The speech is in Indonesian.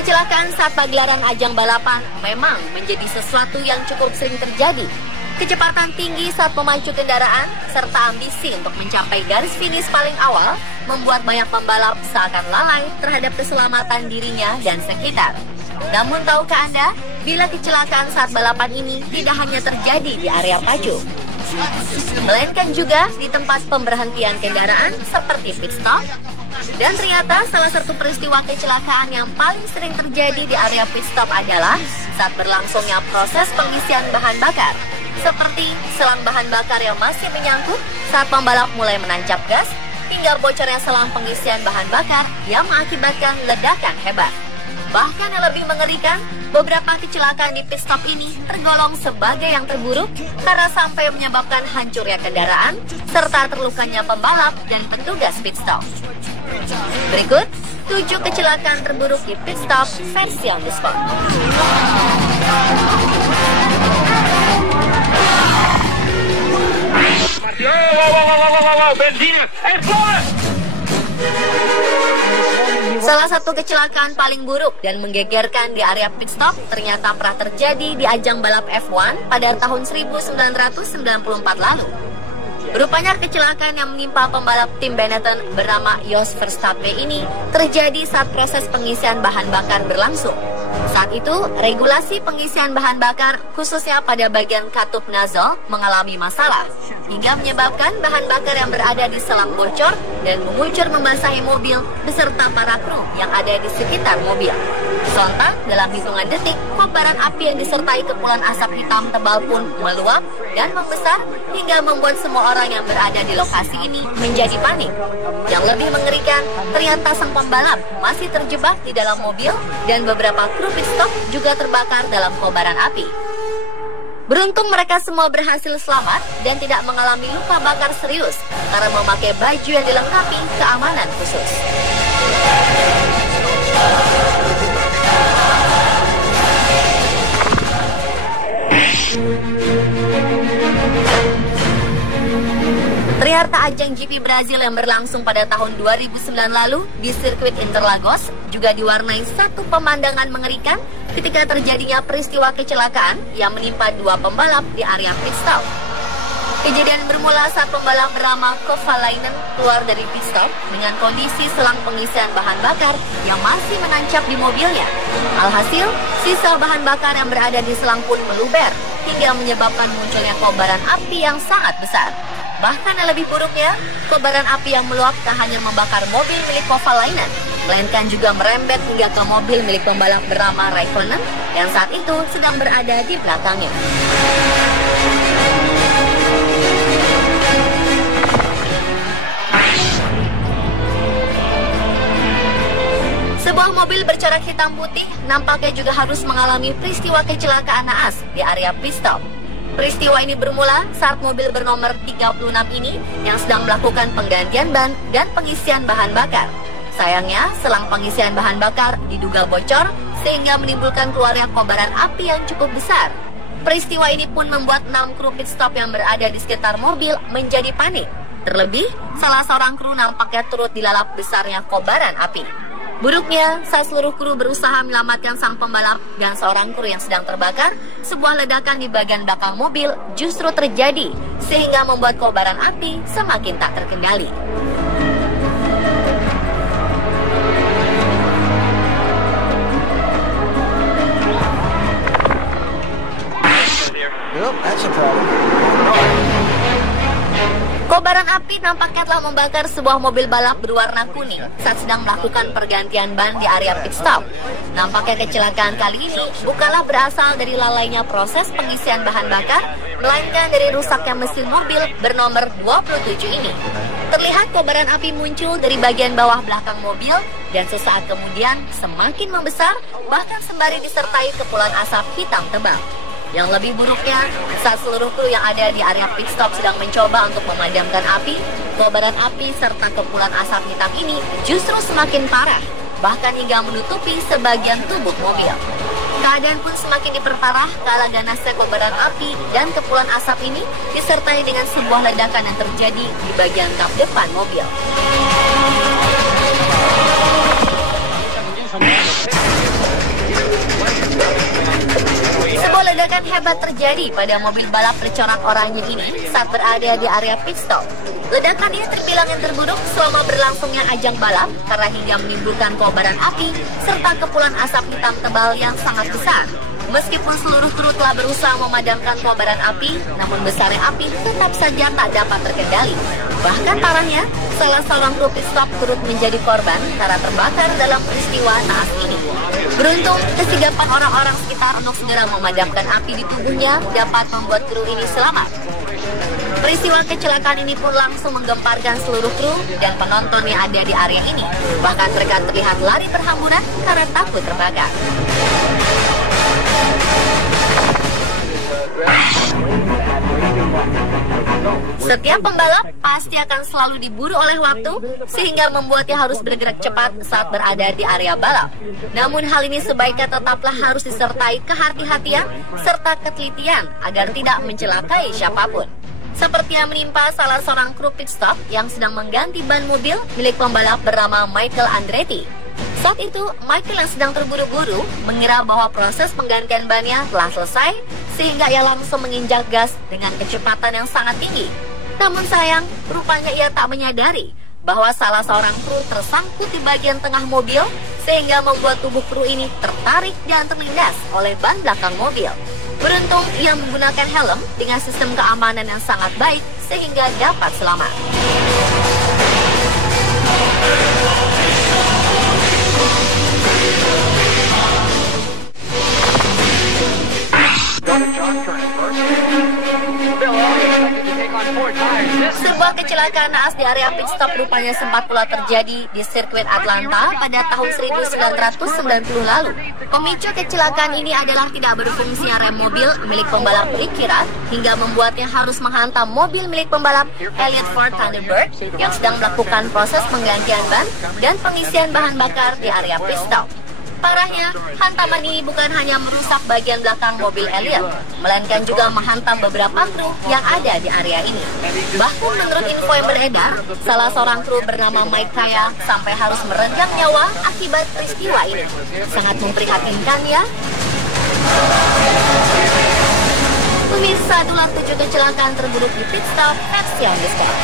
Kecelakaan saat pagelaran ajang balapan memang menjadi sesuatu yang cukup sering terjadi. Kecepatan tinggi saat memacu kendaraan, serta ambisi untuk mencapai garis finish paling awal, membuat banyak pembalap seakan lalai terhadap keselamatan dirinya dan sekitar. Namun tahukah Anda, bila kecelakaan saat balapan ini tidak hanya terjadi di area pacu, melainkan juga di tempat pemberhentian kendaraan seperti pit stop. Dan ternyata salah satu peristiwa kecelakaan yang paling sering terjadi di area pit stop adalah saat berlangsungnya proses pengisian bahan bakar. Seperti selang bahan bakar yang masih menyangkut saat pembalap mulai menancap gas, hingga bocornya selang pengisian bahan bakar yang mengakibatkan ledakan hebat. Bahkan yang lebih mengerikan, beberapa kecelakaan di pit stop ini tergolong sebagai yang terburuk karena sampai menyebabkan hancurnya kendaraan serta terlukanya pembalap dan petugas pit stop. Berikut 7 kecelakaan terburuk di pit stop versi on the spot. Salah satu kecelakaan paling buruk dan menggegerkan di area pit stop ternyata pernah terjadi di ajang balap F1 pada tahun 1994 lalu. Rupanya kecelakaan yang menimpa pembalap tim Benetton bernama Jos Verstappen ini terjadi saat proses pengisian bahan bakar berlangsung. Saat itu, regulasi pengisian bahan bakar khususnya pada bagian katup nozzle mengalami masalah, hingga menyebabkan bahan bakar yang berada di selang bocor dan mengucur membasahi mobil beserta para kru yang ada di sekitar mobil. Sontak, dalam hitungan detik, kobaran api yang disertai kepulan asap hitam tebal pun meluap dan membesar hingga membuat semua orang yang berada di lokasi ini menjadi panik. Yang lebih mengerikan, ternyata sang pembalap masih terjebak di dalam mobil dan beberapa kru pit stop juga terbakar dalam kobaran api. Beruntung mereka semua berhasil selamat dan tidak mengalami luka bakar serius karena memakai baju yang dilengkapi keamanan khusus. Ternyata ajang GP Brazil yang berlangsung pada tahun 2009 lalu di sirkuit Interlagos juga diwarnai satu pemandangan mengerikan ketika terjadinya peristiwa kecelakaan yang menimpa 2 pembalap di area pit stop. Kejadian bermula saat pembalap bernama Kovalainen keluar dari pit stop dengan kondisi selang pengisian bahan bakar yang masih menancap di mobilnya. Alhasil, sisa bahan bakar yang berada di selang pun meluber hingga menyebabkan munculnya kobaran api yang sangat besar. Bahkan yang lebih buruknya, kobaran api yang meluap tak hanya membakar mobil milik Kovalainen, melainkan juga merembet hingga ke mobil milik pembalap bernama Raikkonen yang saat itu sedang berada di belakangnya. Sebuah mobil bercorak hitam putih nampaknya juga harus mengalami peristiwa kecelakaan naas di area pit stop. Peristiwa ini bermula saat mobil bernomor 36 ini yang sedang melakukan penggantian ban dan pengisian bahan bakar. Sayangnya, selang pengisian bahan bakar diduga bocor sehingga menimbulkan keluarnya kobaran api yang cukup besar. Peristiwa ini pun membuat 6 kru pit stop yang berada di sekitar mobil menjadi panik. Terlebih, salah seorang kru nampaknya turut dilalap besarnya kobaran api. Buruknya, saat seluruh kru berusaha menyelamatkan sang pembalap dan seorang kru yang sedang terbakar, sebuah ledakan di bagian belakang mobil justru terjadi, sehingga membuat kobaran api semakin tak terkendali. Kobaran api nampaknya telah membakar sebuah mobil balap berwarna kuning saat sedang melakukan pergantian ban di area pit stop. Nampaknya kecelakaan kali ini bukanlah berasal dari lalainya proses pengisian bahan bakar, melainkan dari rusaknya mesin mobil bernomor 27 ini. Terlihat kobaran api muncul dari bagian bawah belakang mobil dan sesaat kemudian semakin membesar, bahkan sembari disertai kepulan asap hitam tebal. Yang lebih buruknya, saat seluruh kru yang ada di area pit stop sedang mencoba untuk memadamkan api, kobaran api serta kepulan asap hitam ini justru semakin parah, bahkan hingga menutupi sebagian tubuh mobil. Keadaan pun semakin diperparah kala ganasnya kobaran api dan kepulan asap ini disertai dengan sebuah ledakan yang terjadi di bagian kap depan mobil. Sebuah ledakan hebat terjadi pada mobil balap bercorak oranye ini saat berada di area pit stop. Ledakan ini terbilang yang terburuk selama berlangsungnya ajang balap karena hingga menimbulkan kobaran api serta kepulan asap hitam tebal yang sangat besar. Meskipun seluruh kru telah berusaha memadamkan kobaran api, namun besarnya api tetap saja tak dapat terkendali. Bahkan parahnya, salah seorang kru pit stop turut menjadi korban karena terbakar dalam peristiwa naas ini. Beruntung, kesigapan orang-orang sekitar untuk segera memadamkan api di tubuhnya dapat membuat kru ini selamat. Peristiwa kecelakaan ini pun langsung menggemparkan seluruh kru dan penonton yang ada di area ini. Bahkan mereka terlihat lari berhamburan karena takut terbakar. Setiap pembalap pasti akan selalu diburu oleh waktu sehingga membuatnya harus bergerak cepat saat berada di area balap. Namun hal ini sebaiknya tetaplah harus disertai kehati-hatian serta ketelitian agar tidak mencelakai siapapun. Seperti yang menimpa salah seorang kru pit stop yang sedang mengganti ban mobil milik pembalap bernama Michael Andretti. Saat itu, Michael yang sedang terburu-buru mengira bahwa proses penggantian bannya telah selesai sehingga ia langsung menginjak gas dengan kecepatan yang sangat tinggi. Namun sayang, rupanya ia tak menyadari bahwa salah seorang kru tersangkut di bagian tengah mobil sehingga membuat tubuh kru ini tertarik dan terlindas oleh ban belakang mobil. Beruntung ia menggunakan helm dengan sistem keamanan yang sangat baik sehingga dapat selamat. Sebuah kecelakaan naas di area pit stop rupanya sempat pula terjadi di sirkuit Atlanta pada tahun 1990 lalu. Pemicu kecelakaan ini adalah tidak berfungsinya rem mobil milik pembalap Rick Kirat hingga membuatnya harus menghantam mobil milik pembalap Elliott Ford Thunderbird yang sedang melakukan proses penggantian ban dan pengisian bahan bakar di area pit stop. Parahnya, hantaman ini bukan hanya merusak bagian belakang mobil Elliott, melainkan juga menghantam beberapa kru yang ada di area ini. Bahkan menurut info yang beredar, salah seorang kru bernama Mike Kaya sampai harus meregang nyawa akibat peristiwa ini. Sangat memprihatinkan ya. Pemirsa, itulah 7 kecelakaan terburuk di pit stop versi Underscore.